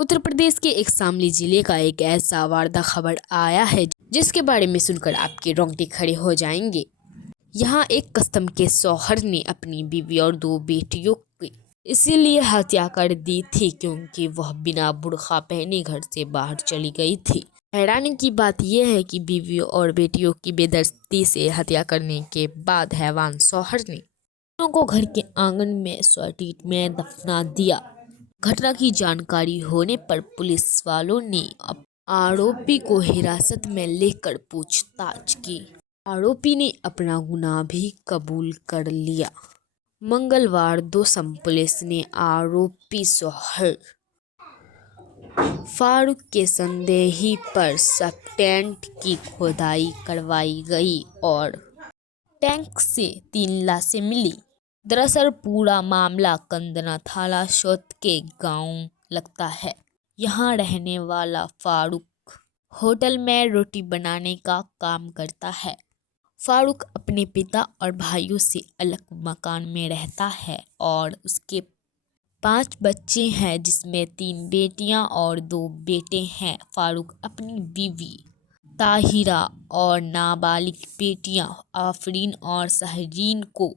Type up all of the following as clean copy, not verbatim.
उत्तर प्रदेश के एक शामली जिले का एक ऐसा वारदा खबर आया है जिसके बारे में सुनकर आपके रोंगटे खड़े हो जाएंगे। यहाँ एक कस्टम के शौहर ने अपनी बीवी और 2 बेटियों की इसीलिए हत्या कर दी थी क्योंकि वह बिना बुर्का पहने घर से बाहर चली गई थी। हैरानी की बात यह है कि बीवी और बेटियों की बेदर्दी से हत्या करने के बाद हैवान शौहर ने दोनों को घर के आंगन में स्वटीट में दफना दिया। घटना की जानकारी होने पर पुलिस वालों ने आरोपी को हिरासत में लेकर पूछताछ की। आरोपी ने अपना गुनाह भी कबूल कर लिया। मंगलवार दोसम पुलिस ने आरोपी शौहर फारूक के संदेही पर टैंक की खोदाई करवाई गई और टैंक से 3 लाशें मिली। दरअसल पूरा मामला कंदना थाना क्षेत्र के गांव लगता है। यहाँ रहने वाला फारूक होटल में रोटी बनाने का काम करता है। फारूक अपने पिता और भाइयों से अलग मकान में रहता है और उसके 5 बच्चे हैं जिसमें 3 बेटियां और 2 बेटे हैं। फारूक अपनी बीवी ताहिरा और नाबालिग बेटियां आफरीन और सहरीन को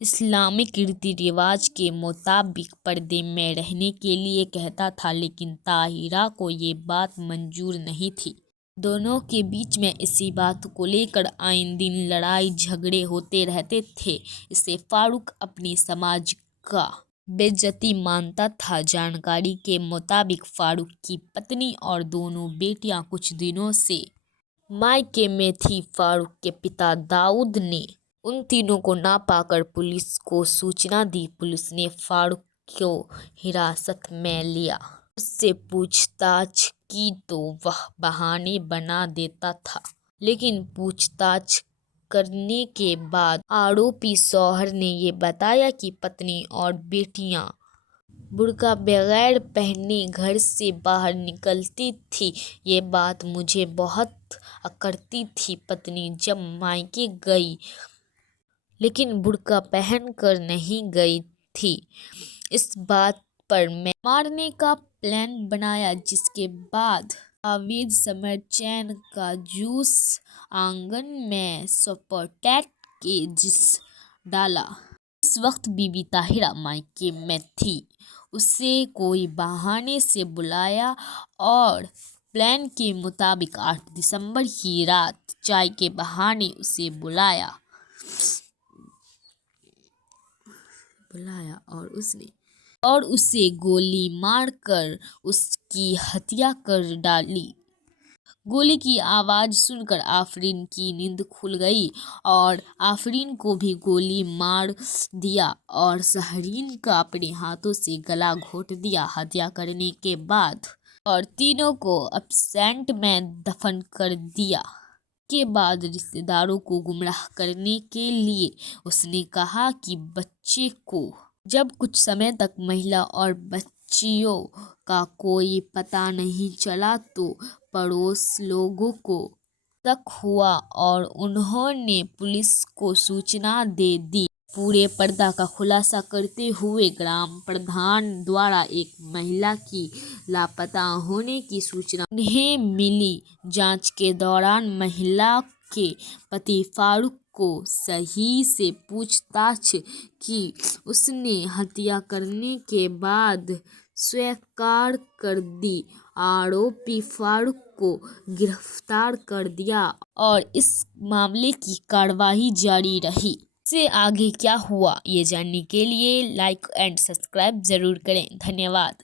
इस्लामिक रीति रिवाज के मुताबिक पर्दे में रहने के लिए कहता था, लेकिन ताहिरा को ये बात मंजूर नहीं थी। दोनों के बीच में इसी बात को लेकर आए दिन लड़ाई झगड़े होते रहते थे। इसे फारूक अपने समाज का बेइज्जती मानता था। जानकारी के मुताबिक फारूक की पत्नी और दोनों बेटियां कुछ दिनों से मायके में थी। फारूक के पिता दाऊद ने उन तीनों को ना पाकर पुलिस को सूचना दी। पुलिस ने फारूक को हिरासत में लिया। उससे पूछताछ की तो वह बहाने बना देता था, लेकिन पूछताछ करने के बाद आरोपी शौहर ने ये बताया कि पत्नी और बेटियां बुर्का बगैर पहने घर से बाहर निकलती थी। ये बात मुझे बहुत अखरती थी। पत्नी जब मायके गई लेकिन बुर्का पहन कर नहीं गई थी। इस बात पर मैं मारने का प्लान बनाया, जिसके बाद आवेद समय चैन का जूस आंगन में सपोर्टेट के जिस डाला। इस वक्त बीबी ताहिरा मायके में थी। उसे कोई बहाने से बुलाया और प्लान के मुताबिक 8 दिसंबर की रात चाय के बहाने उसे बुलाया और उसे गोली मारकर उसकी हत्या कर डाली। गोली की आवाज़ सुनकर आफरीन की नींद खुल गई और आफरीन को भी गोली मार दिया और सहरीन का अपने हाथों से गला घोंट दिया। हत्या करने के बाद और तीनों को अपसेंट में दफन कर दिया। के बाद रिश्तेदारों को गुमराह करने के लिए उसने कहा कि बच्चे को जब कुछ समय तक महिला और बच्चियों का कोई पता नहीं चला तो पड़ोस लोगों को शक हुआ और उन्होंने पुलिस को सूचना दे दी। पूरे पर्दा का खुलासा करते हुए ग्राम प्रधान द्वारा एक महिला की लापता होने की सूचना उन्हें मिली। जांच के दौरान महिला के पति फारूक को सही से पूछताछ की। उसने हत्या करने के बाद स्वीकार कर दी। आरोपी फारूक को गिरफ्तार कर दिया और इस मामले की कार्रवाई जारी रही। इससे आगे क्या हुआ ये जानने के लिए लाइक एंड सब्सक्राइब जरूर करें। धन्यवाद।